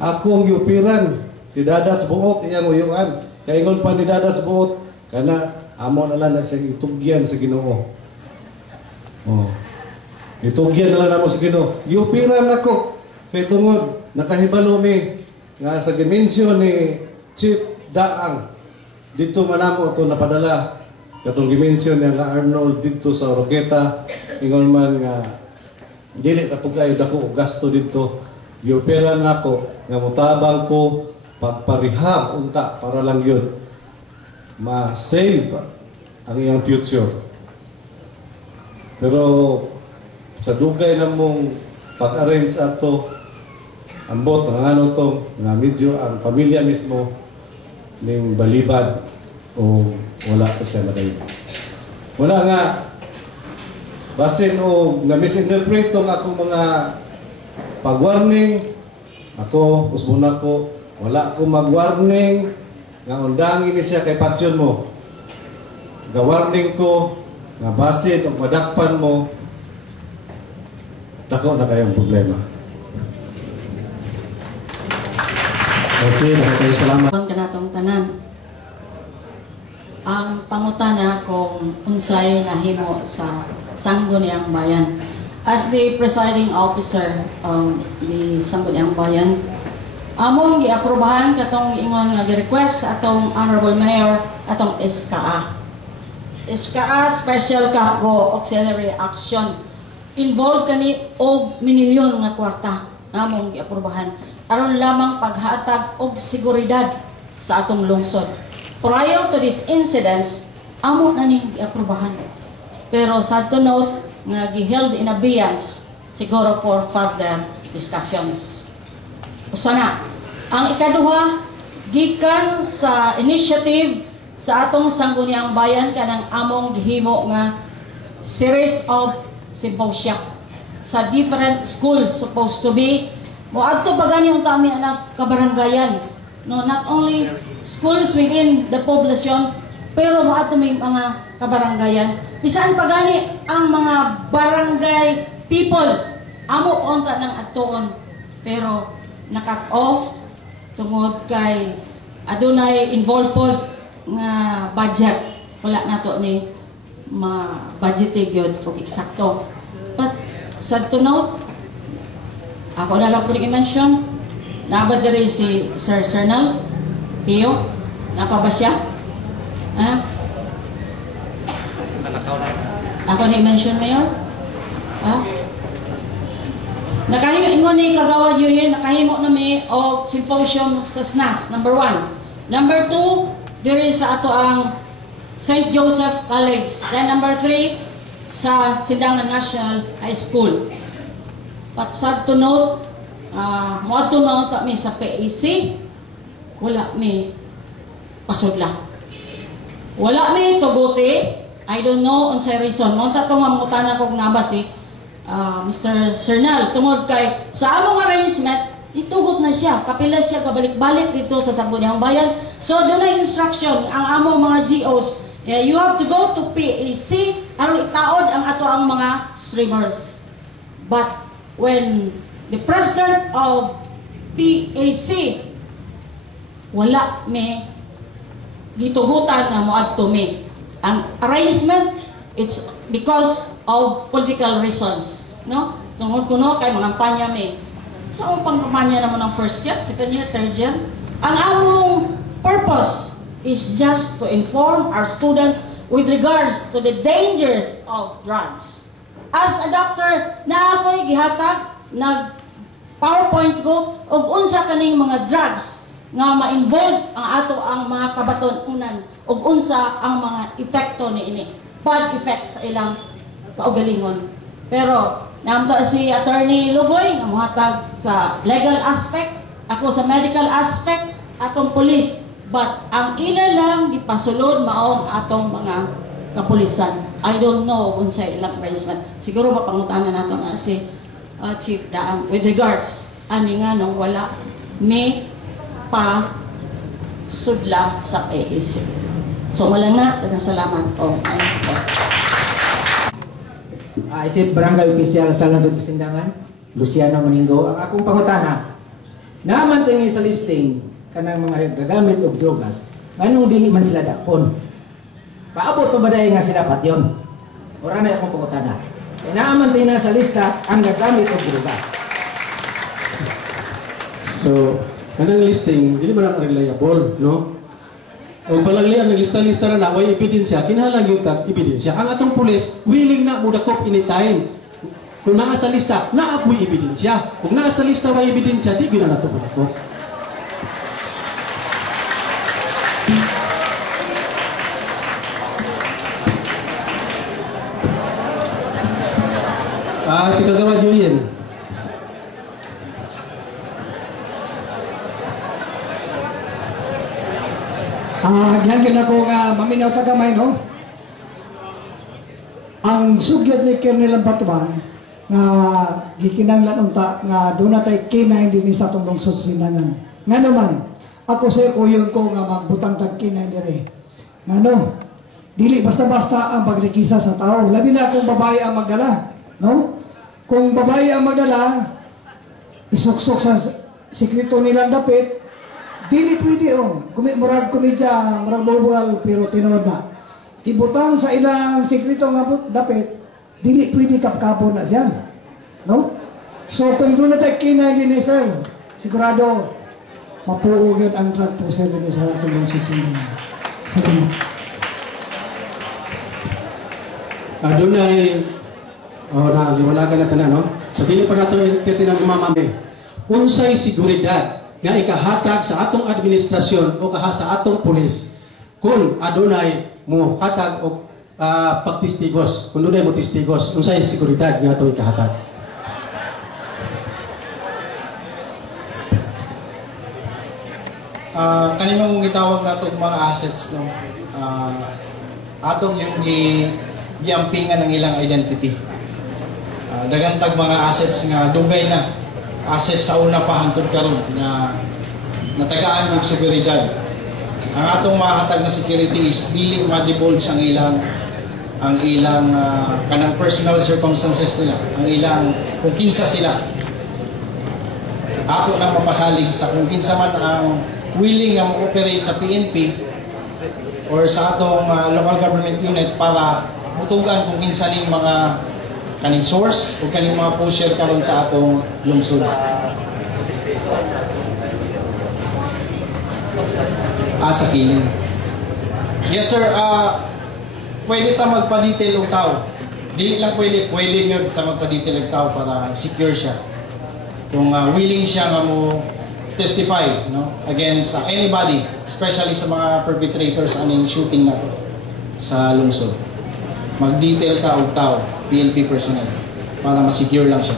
akong yupiran si Dadat sa buot iyang uyuan. Kaya ingon pa ni Dadat sa buot kana amo na lang na siyang itugyan sa Ginoo. Oh. Itugyan na lang namo sa Ginoo. Yupiran ako kay tungod nakahibalo mi nga sa dimensyon ni Chief Daang dito manamo to napadala katong dimensyon nga Arnold dito sa Oroqueta ingon man nga dili na po kayo dako gasto dito. Yupiran nako nga mutabang ko pagparihab unta para lang yun ma-save ang iyang future. Pero sa dugay na mong pag-arrange ato ambot ng ano to nga medyo ang pamilya mismo ning balibad o wala ko siya nakayo. Wala nga basin o na-misinterpret tong akong mga pag-warning ako, usbon ako wala akong mag-warning nga undangin ni siya kay patsyon mo ga-warning ko nga basin o madakpan mo dako na kayong problema. Okay, nakakayo salamat. Ang kanatong tanan. Ang pangutana kung unsay nahimo sa Sangguniang Bayan. As the presiding officer of the Sangguniang Bayan, among giaprobahan katong ingon nga request atong Honorable Mayor atong SKA. SKA Special Cargo Auxiliary Action. Involved kani og minilyon nga kwarta among giaprobahan aron lamang paghatag og seguridad sa atong lungsod. Prior to this incidents, amo na ni giaprobahan. Pero sad to note nga giheld in abeyance siguro for further discussions. Usana, ang ikaduha gikan sa initiative sa atong Sangguniang Bayan kanang among gihimo nga series of symposia sa different schools supposed to be moadto pa gani ang tami anak kabaranggayan, no, not only schools within the population pero moadto may mga kabaranggayan bisan pa gani ang mga barangay people amo unta ng atuon pero nakat off tungod kay adunay involved pod nga budget wala nato ni ma-budgeted yun o eksakto. But sad to note, ako na lang po i-mention, nabad rin si Sir Cernal, Pio, napa ba siya? Ha? Ako ni-mention Mayor? Ha? Nakahimo ingon ni Kagawa Yuhin, nakahimo na may o symposium sa SNAS, number 1. Number 2, diri sa ato ang St. Joseph College. Then number 3, sa Sindangan National High School. But sad to note, moadto na kami sa PAC, wala may pasudla. Wala may tuguti. I don't know unsay reason. Monta to mamutana kog nabas si Mr. Cernal tungod kay sa among arrangement itugot na siya. Kapila siya kabalik-balik dito sa Sangguniang Bayan. So doon na instruction ang among mga GOs. You have to go to PAC aron itaod ang ato ang mga streamers. But when the president of PAC wala may gitugutan na moadto me. Ang arrangement it's because of political reasons, no? Tungod kuno kay mga kampanya me. So ang pangkampanya naman ng first year, second year, third year, ang among purpose is just to inform our students with regards to the dangers of drugs. As a doctor, na ako'y gihatag, nag-PowerPoint ko, og unsa kaning mga drugs nga ma-involve ang ato ang mga kabaton-unan, og unsa ang mga epekto niini, bad effects sa ilang kaugalingon. Pero, namto si Attorney Lugoy, nga muhatag sa legal aspect, ako sa medical aspect, atong police. But ang ila lang gipasulod maong atong mga kapulisan. I don't know unsa ilang arrangement. Siguro mapangutanan nato nga si Chief Daang with regards ani nga nung wala may pa sudla sa PAC. So wala na, daghang salamat po. Isip Barangay Official sa Lansod Sindangan, Luciano Maningo. Ang akong pangutana, naman tingin sa listing kanang mga gagamit og drogas, nganong dili man sila dakpon. Paabot pa ba dahil nga sila patyon? Ora na akong pagkutada. Kaya naman tingin sa lista ang gagamit og drogas. So, kanang listing, dili ba na reliable, no? Kung palagli ang lista-lista na way ebidensya, kinahanglan yung ebidensya. Ang atong pulis, willing na mudakop anytime. Kung naa sa lista, naapoy ebidensya. Kung naa sa lista way ebidensya, di gina nato mudakop. Si Kagawad Yuyin. Gihangin ako nga maminaw tagamay, no? Ang sugyot ni Colonel Batuan nga gikinanglan unta nga doon natay kinain din sa tong lungsod Sinangan. Nga naman, ako sa kuyon ko nga magbutang tag kinain dire. Ngano? Dili basta-basta ang paglikisa sa tao. Labi na kung babae ang magdala, no? Kung babae ang magdala, isuksok sa sikreto nilang dapit, dili pwede murag komedya, murag bubugal, pero tinood na. Ibutang sa ilang sikreto nga dapit, dili pwede kapkapo na siya. No? So kung doon na tayo kinagin ni sir, sigurado mapuugin ang drug pusher ni sa tulong sisingan. Salamat. Doon ay, wala ka na tanan, no? So dili pa nato itinang umamami. Unsay seguridad nga ikahatag sa atong administrasyon o kaha sa atong pulis kung adunay mo hatag og pagtistigos, kung dunay mo tistigos, unsay seguridad nga atong ikahatag. Kanina mong gitawag nato mga assets, no? Atong yung giampingan ng ilang identity. Dagantag mga assets nga dugay na assets sa una pa hangtod karon na natagaan og seguridad. Ang atong mahatag na security is dili ma-divulge ang ilang kanang personal circumstances nila, ang ilang kung kinsa sila. Ako nang mapasalig sa kung kinsa man ang willing nga mo-operate sa PNP or sa atong local government unit para mutugan kung kinsa ning mga kaning source o kaning mga pusher karon sa atong lungsod. Sa killing. Yes sir, pwede ta magpa-detail og tao. Dili lang pwede nga ta magpa-detail og tao para secure siya. Kung willing siya nga mo testify, no, against anybody, especially sa mga perpetrators aning shooting nato sa lungsod. Mag-detail ka og tao, PNP personnel, para ma-secure lang siya.